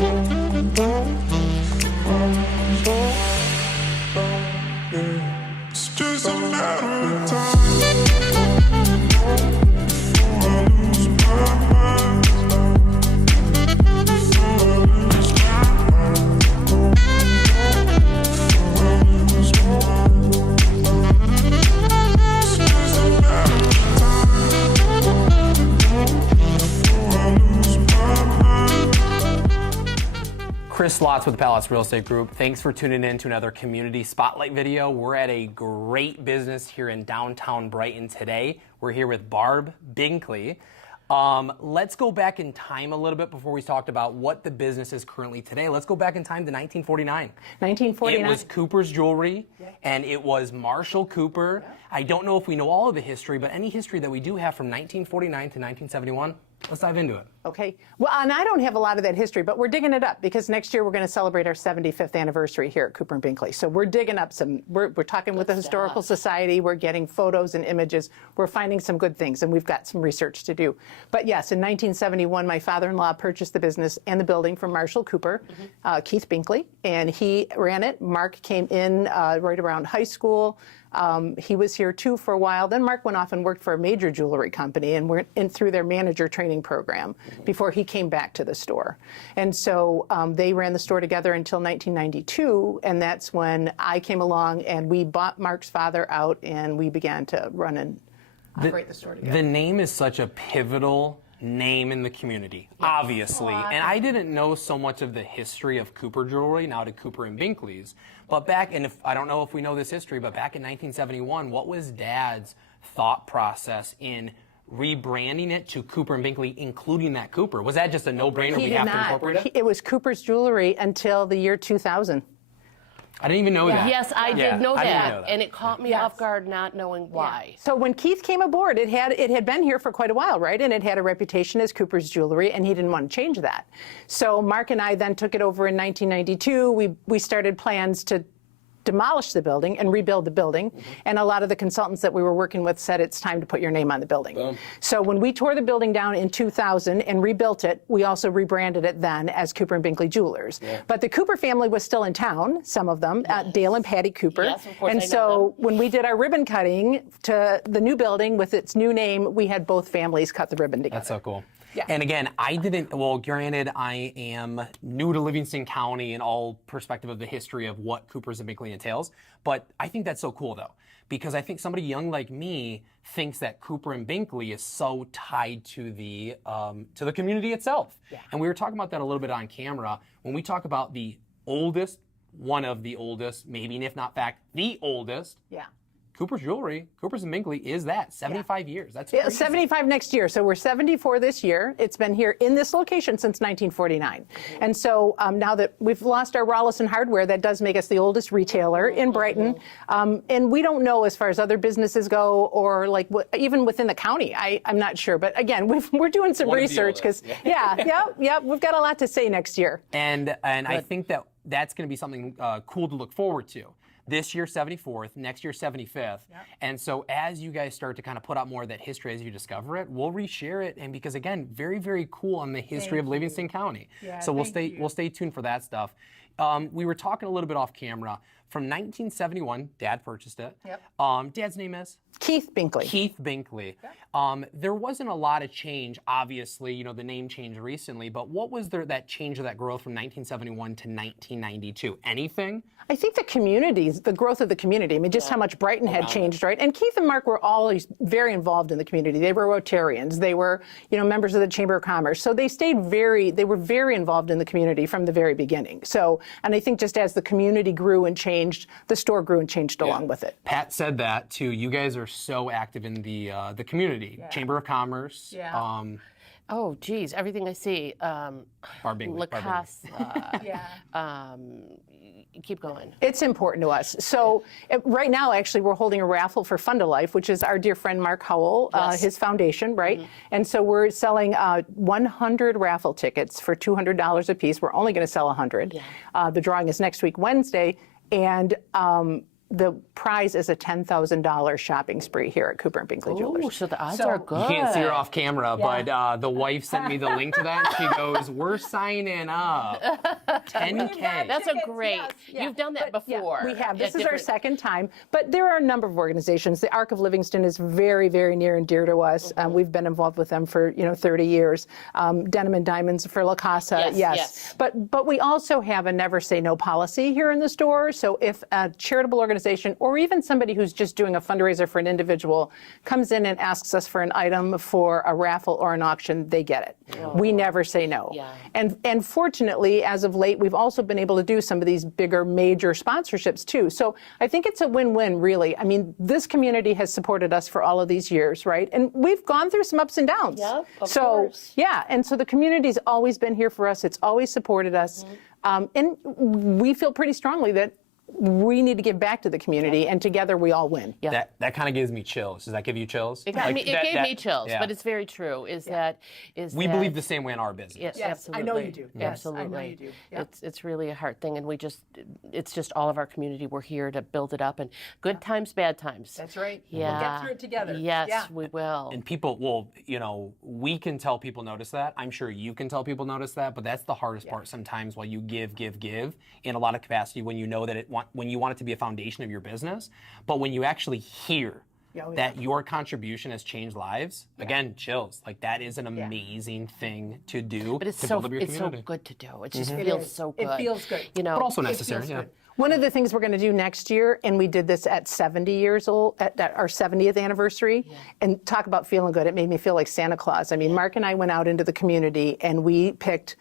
It's just a matter of time. Chris Slotz with the Palace Real Estate Group. Thanks for tuning in to another community spotlight video. We're at a great business here in downtown Brighton today. We're here with Barb Binkley. Let's go back in time a little bit before we talked about what the business is currently today. Let's go back in time to 1949. 1949. It was Cooper's Jewelry, and it was Marshall Cooper. I don't know if we know all of the history, but any history that we do have from 1949 to 1971, let's dive into it. Okay. Well, and I don't have a lot of that history, but we're digging it up because next year we're going to celebrate our 75th anniversary here at Cooper and Binkley. So we're digging up some, we're talking with the Historical Society, we're getting photos and images, we're finding some good things, and we've got some research to do. But yes, in 1971, my father-in-law purchased the business and the building from Marshall Cooper, Keith Binkley, and he ran it. Mark came in right around high school. He was here too for a while. Then Mark went off and worked for a major jewelry company and went in through their manager training program before he came back to the store. And so they ran the store together until 1992, and that's when I came along and we bought Mark's father out and we began to run and operate the store together. The name is such a pivotal name in the community, obviously. And I didn't know so much of the history of Cooper Jewelry, now to Cooper and Binkley's. But back, and I don't know if we know this history, but back in 1971, what was Dad's thought process in rebranding it to Cooper and Binkley, including that Cooper? Was that just a no-brainer? We have to incorporate it? It was Cooper's Jewelry until the year 2000. I didn't even know that. Yes, I did know I didn't that, know that. and it caught me off guard not knowing why. So when Keith came aboard, it had been here for quite a while, right? And it had a reputation as Cooper's Jewelry, and he didn't want to change that. So Mark and I then took it over in 1992. We started plans to demolish the building and rebuild the building, and a lot of the consultants that we were working with said it's time to put your name on the building. So when we tore the building down in 2000 and rebuilt it, we also rebranded it then as Cooper and Binkley Jewelers. But the Cooper family was still in town, some of them, Dale and Patty Cooper. Yes, of course, and I know so when we did our ribbon cutting to the new building with its new name, we had both families cut the ribbon together. That's so cool. Yeah. And again, I didn't, well, granted, I am new to Livingston County in all perspective of the history of what Cooper's and Binkley entails, but I think that's so cool though, because I think somebody young like me thinks that Cooper and Binkley is so tied to the community itself. And we were talking about that a little bit on camera. When we talk about the oldest, one of the oldest, maybe if not fact, the oldest, Cooper's Jewelry, Cooper's and Binkley is that, 75 years. That's crazy. 75 next year. So we're 74 this year. It's been here in this location since 1949. And so now that we've lost our Rollison hardware, that does make us the oldest retailer in Brighton. And we don't know as far as other businesses go or like even within the county. I'm not sure. But again, we're doing some research because, we've got a lot to say next year. And I think that's going to be something cool to look forward to. This year, 74th, next year, 75th. And so as you guys start to kind of put out more of that history as you discover it, we'll reshare it. And because again, very, very cool on the history of Livingston County. So we'll stay tuned for that stuff. We were talking a little bit off camera. From 1971, Dad purchased it. Dad's name is? Keith Binkley. Keith Binkley. There wasn't a lot of change, obviously, you know, the name changed recently, but what was that change or that growth from 1971 to 1992? Anything? I think the communities, the growth of the community, I mean, just how much Brighton had changed, right? And Keith and Mark were always very involved in the community. They were Rotarians. They were, you know, members of the Chamber of Commerce. So they were very involved in the community from the very beginning. So, and I think just as the community grew and changed, the store grew and changed along with it. Pat said that too. You guys are so active in the community, Chamber of Commerce. Oh, geez, everything I see. Lacoste. Keep going. It's important to us. So right now, actually, we're holding a raffle for Fund a Life, which is our dear friend Mark Howell, his foundation, right? And so we're selling 100 raffle tickets for $200 a piece. We're only going to sell 100. The drawing is next week, Wednesday. And the prize is a $10,000 shopping spree here at Cooper and Binkley Jewelers. Oh, so the odds are good. You can't see her off camera, but the wife sent me the link to that. She goes, "We're signing up, 10K." That's a great. You've done that before. We have. This is our second time, but there are a number of organizations. The Arc of Livingston is very, very near and dear to us. We've been involved with them for 30 years. Denim and Diamonds for La Casa, yes. But we also have a never say no policy here in the store. So if a charitable organization or even somebody who's just doing a fundraiser for an individual comes in and asks us for an item for a raffle or an auction, they get it. We never say no. And fortunately, as of late, we've also been able to do some of these bigger major sponsorships too. So I think it's a win-win, really. I mean, this community has supported us for all of these years, right? And we've gone through some ups and downs. Yeah, of course. Yeah, and so the community's always been here for us. It's always supported us. And we feel pretty strongly that we need to give back to the community, and together we all win. That kind of gives me chills. Does that give you chills? It gave me chills, but it's very true. We believe the same way in our business. Yes, absolutely. I know you do. Yes, Absolutely. I know you do. Yeah. It's really a hard thing, and it's just all of our community. We're here to build it up, and good times, bad times. That's right. Yeah. We'll get through it together. Yes, we will. And people will, we can tell people notice that. I'm sure you can tell people notice that, but that's the hardest part sometimes while you give in a lot of capacity when you know that when you want it to be a foundation of your business, but when you actually hear that your contribution has changed lives, again, chills. Like that is an amazing thing to do. But it's to build up your so community. good to do. It just feels so good. It feels good. But also necessary, One of the things we're going to do next year, and we did this at 70 years old, at our 70th anniversary, and talk about feeling good. It made me feel like Santa Claus. I mean, Mark and I went out into the community, and we picked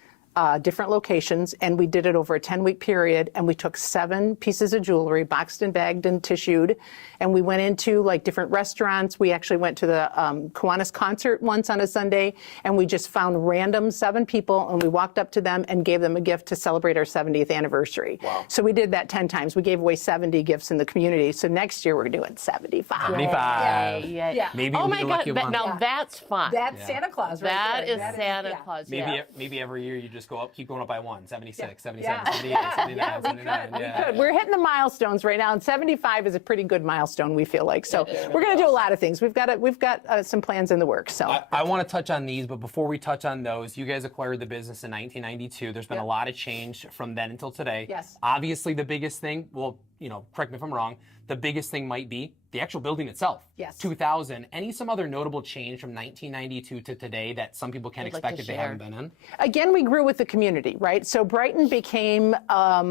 different locations, and we did it over a 10-week period, and we took 7 pieces of jewelry, boxed and bagged and tissued, and we went into like different restaurants. We actually went to the Kiwanis concert once on a Sunday, and we just found random 7 people, and we walked up to them and gave them a gift to celebrate our 70th anniversary. Wow. So we did that 10 times. We gave away 70 gifts in the community. So next year we're doing 75. 75. Yeah. Maybe oh we'll my be the God! lucky one. Now that's fun. That's Santa Claus, right That there. is Santa Claus. Maybe every year you just go up, keep going up by 1, 76, 77, Yeah. 78, 79, 79. Good. We're hitting the milestones right now, and 75 is a pretty good milestone, we feel like. So we're going to do a lot of things. We've got some plans in the works. So I want to touch on these, but before we touch on those, you guys acquired the business in 1992. There's been a lot of change from then until today. Yes. Obviously, the biggest thing, correct me if I'm wrong, the biggest thing might be the actual building itself. Yes. 2000. Some other notable change from 1992 to today that some people can't expect if they haven't been in? Again, we grew with the community, right? So Brighton became a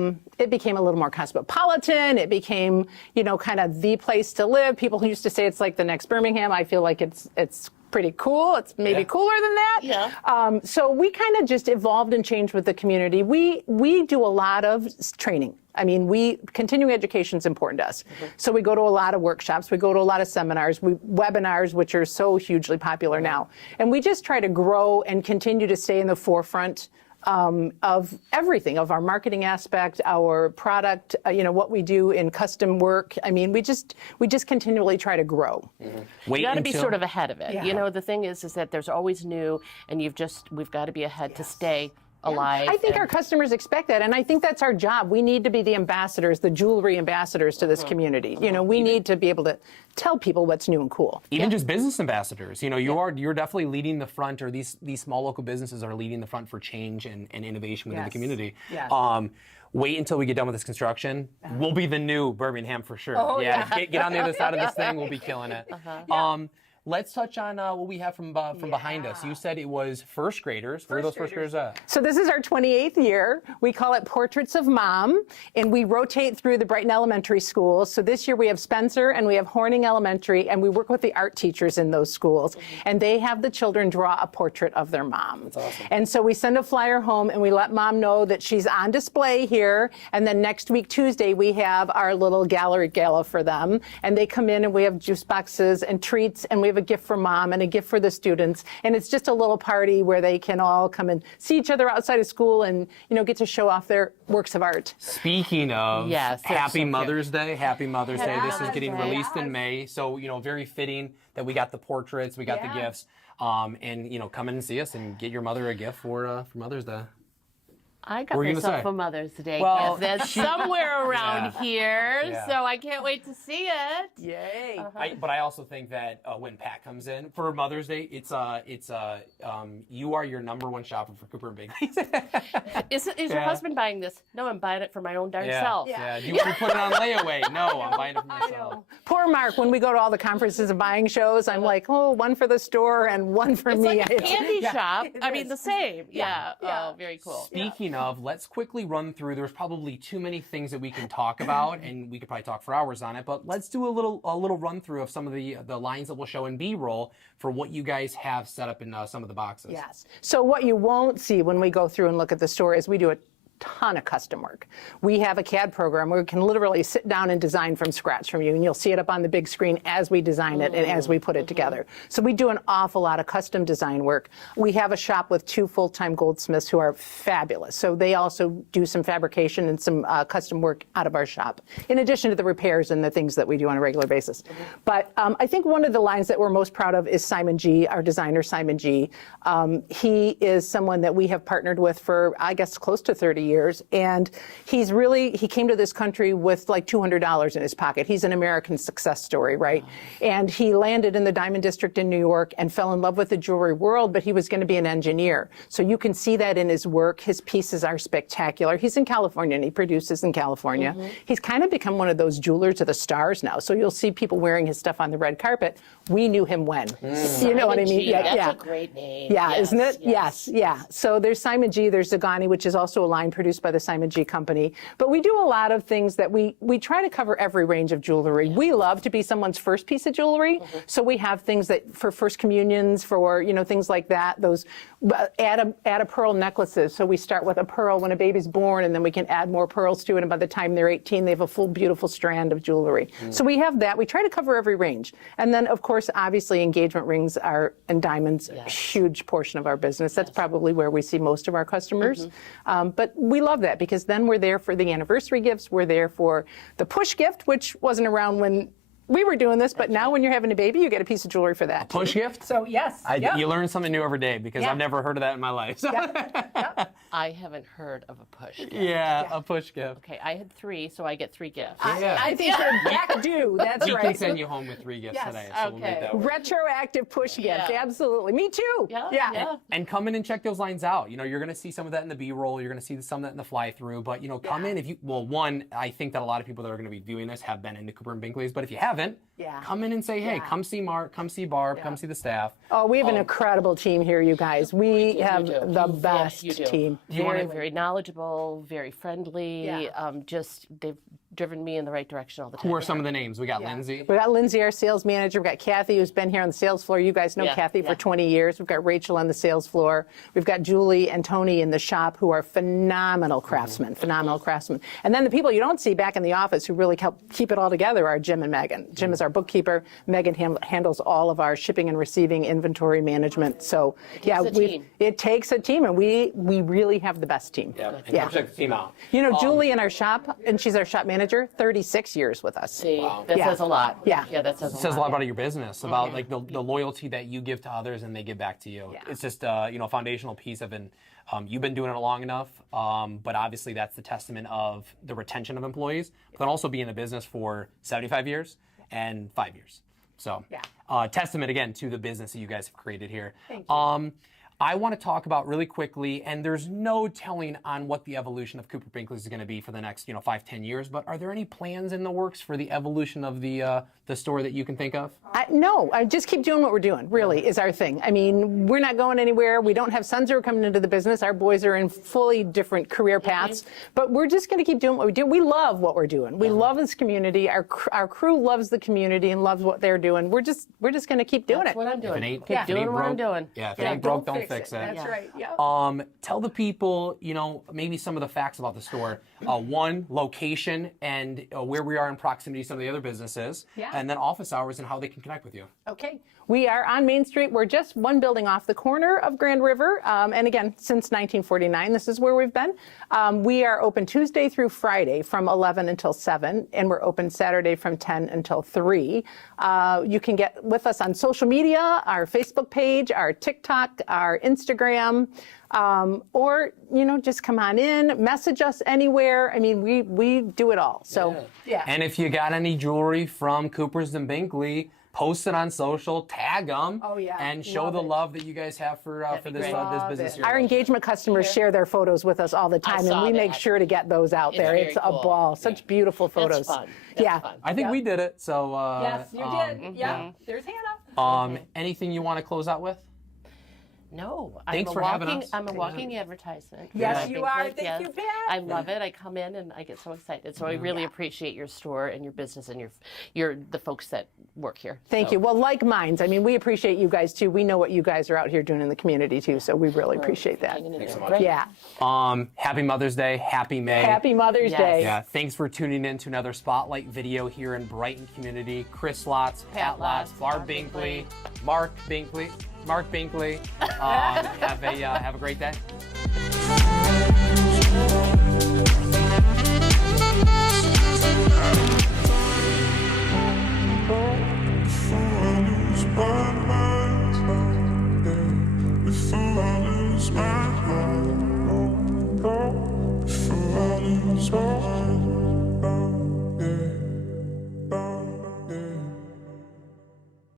little more cosmopolitan. It became, kind of the place to live. People who used to say it's like the next Birmingham. I feel like it's pretty cool. It's maybe cooler than that. Yeah. So we kind of just evolved and changed with the community. We do a lot of training. I mean, continuing education is important to us. So we go to a lot of workshops. We go to a lot of seminars, webinars, which are so hugely popular now. And we just try to grow and continue to stay in the forefront of everything, of our marketing aspect, our product, what we do in custom work. I mean, we just continually try to grow. You got to be sort of ahead of it. Yeah. The thing is that there's always new, and we've got to be ahead to stay alive. I think our customers expect that, and I think that's our job. We need to be the ambassadors, the jewelry ambassadors to this community. We need to be able to tell people what's new and cool. Even just business ambassadors. You're definitely leading the front, or these small local businesses are leading the front for change and innovation within the community. Yes. Wait until we get done with this construction. We'll be the new Birmingham for sure. Get on the other side of this thing. We'll be killing it. Let's touch on what we have from behind us. You said it was first graders. Where are those first graders at? So this is our 28th year. We call it Portraits of Mom, and we rotate through the Brighton Elementary schools. So this year we have Spencer and we have Horning Elementary, and we work with the art teachers in those schools, and they have the children draw a portrait of their mom. That's awesome. And so we send a flyer home, and we let mom know that she's on display here, and then next week, Tuesday, we have our little gallery gala for them, and they come in and we have juice boxes and treats, and we have a gift for mom and a gift for the students, and it's just a little party where they can all come and see each other outside of school and get to show off their works of art. Speaking of, Happy Mother's Day. Happy Mother's Day. This is getting released in May, so very fitting that we got the portraits, we got the gifts, and come in and see us and get your mother a gift for Mother's Day. I got What were you gonna myself say? a Mother's Day Well, gift that's somewhere around Yeah. here, Yeah. so I can't wait to see it. Yay. But I also think that when Pat comes in for Mother's Day, you are your number one shopper for Cooper and Binkley. Is your husband buying this? No, I'm buying it for my own darn self. Yeah. You put it on layaway. No, I'm buying it for myself. Poor Mark, when we go to all the conferences and buying shows, I'm like, oh, one for the store and one for It's me. like a candy shop. I mean, is. the same. Yeah. Oh, very cool. Speaking of, let's quickly run through. There's probably too many things that we can talk about, and we could probably talk for hours on it. But let's do a little run through of some of the lines that we'll show in B-roll for what you guys have set up in some of the boxes. Yes. So what you won't see when we go through and look at the store is we do a ton of custom work. We have a CAD program where we can literally sit down and design from scratch from you, and you'll see it up on the big screen as we design it and as we put it together. So we do an awful lot of custom design work. We have a shop with 2 full-time goldsmiths who are fabulous. So they also do some fabrication and some custom work out of our shop, in addition to the repairs and the things that we do on a regular basis. But I think one of the lines that we're most proud of is Simon G., our designer, Simon G. He is someone that we have partnered with for, I guess, close to 30 years, and he came to this country with like $200 in his pocket. He's an American success story, right? And he landed in the Diamond District in New York and fell in love with the jewelry world, but he was going to be an engineer. So you can see that in his work. His pieces are spectacular. He's in California, and he produces in California. He's kind of become one of those jewelers of the stars now. So you'll see people wearing his stuff on the red carpet. We knew him when. You know what I mean? G, that's a great name. Yeah, Yes, isn't it? Yes, yeah. So there's Simon G, there's Zagani, which is also a line produced by the Simon G company. But we do a lot of things that we try to cover every range of jewelry. We love to be someone's first piece of jewelry. So we have things that for first communions, for, things like that, those add a pearl necklaces. So we start with a pearl when a baby's born, and then we can add more pearls to it. And by the time they're 18, they have a full, beautiful strand of jewelry. So we have that. We try to cover every range. And then, of course, obviously, engagement rings and diamonds, a huge portion of our business. That's probably where we see most of our customers. But we love that because then we're there for the anniversary gifts. We're there for the push gift, which wasn't around when we were doing this, but now when you're having a baby, you get a piece of jewelry for that. Push gift? So, yes. You learn something new every day because I've never heard of that in my life. So. I haven't heard of a push gift. Yeah, a push gift. Okay, I had 3, so I get 3 gifts. I think you're back due. That's We right. can send you home with 3 gifts today, so we'll make that work. Retroactive push gift, absolutely. Me too. Yeah. And come in and check those lines out. You're going to see some of that in the B-roll. You're going to see some of that in the fly-through. But, come in if you, I think that a lot of people that are going to be viewing this have been into Cooper and Binkley's. But if you haven't, come in and say, hey, come see Mark, come see Barb, come see the staff. Oh, we have an incredible team here, you guys. We have the best team. Very knowledgeable, very friendly. They've driven me in the right direction all the time. Who are some of the names? We got Lindsay. We got Lindsay, our sales manager. We've got Kathy, who's been here on the sales floor. You guys know Kathy for 20 years. We've got Rachel on the sales floor. We've got Julie and Tony in the shop, who are phenomenal craftsmen, And then the people you don't see back in the office who really help keep it all together are Jim and Megan. Jim is our bookkeeper. Megan handles all of our shipping and receiving, inventory management. So, it takes a team, and we really have the best team. And come check the team out. Julie in our shop, and she's our shop manager, 36 years with us. See, that says a lot. Yeah, that says a lot. It says a lot about your business, about like the loyalty that you give to others and they give back to you. It's just a foundational piece of it. You've been doing it long enough, but obviously that's the testament of the retention of employees, but then also being in the business for 75 years and 5 years. So, testament again to the business that you guys have created here. Thank you. I want to talk about really quickly, and there's no telling on what the evolution of Cooper Binkley is going to be for the next 5-10 years, but are there any plans in the works for the evolution of the store that you can think of? No, I just keep doing what we're doing, really, is our thing. I mean, we're not going anywhere. We don't have sons who are coming into the business. Our boys are in fully different career paths, but we're just going to keep doing what we do. We love what we're doing. We love this community. Our crew loves the community and loves what they're doing. We're just going to keep doing That's it. what I'm doing. If Keep doing what I'm doing. Yeah, if it ain't broke, don't fix it. That's right. Yeah. Tell the people, maybe some of the facts about the store. One, location and where we are in proximity to some of the other businesses, and then office hours and how they can connect with you. Okay. We are on Main Street. We're just one building off the corner of Grand River. And again, since 1949, this is where we've been. We are open Tuesday through Friday from 11 until 7, and we're open Saturday from 10 until 3. You can get with us on social media, our Facebook page, our TikTok, our our Instagram, or just come on in, message us anywhere. I mean, we do it all. So yeah. And if you got any jewelry from Coopers and Binkley, post it on social, tag them, and show the love that you guys have for this business here. Our engagement customers share their photos with us all the time, and we make sure to get those out there. It's a ball. Such beautiful photos. That's fun. Yeah. I think we did it. So yes, you did. Yeah. There's Hannah. Anything you want to close out with? No, Thanks for having us. I'm a walking advertisement. Yes, you are. Thank you, Pat. I love it. I come in and I get so excited. So I really appreciate your store and your business and the folks that work here. Thank you. Well, like minds. I mean, we appreciate you guys too. We know what you guys are out here doing in the community too. So we really appreciate that. Thanks so much. Yeah. Happy Mother's Day. Happy May. Happy Mother's Day. Yeah. Thanks for tuning in to another Spotlight video here in Brighton community. Chris Lotz, Pat Lotz, Barb Binkley, Mark Binkley. Have a great day. Before I lose my mind,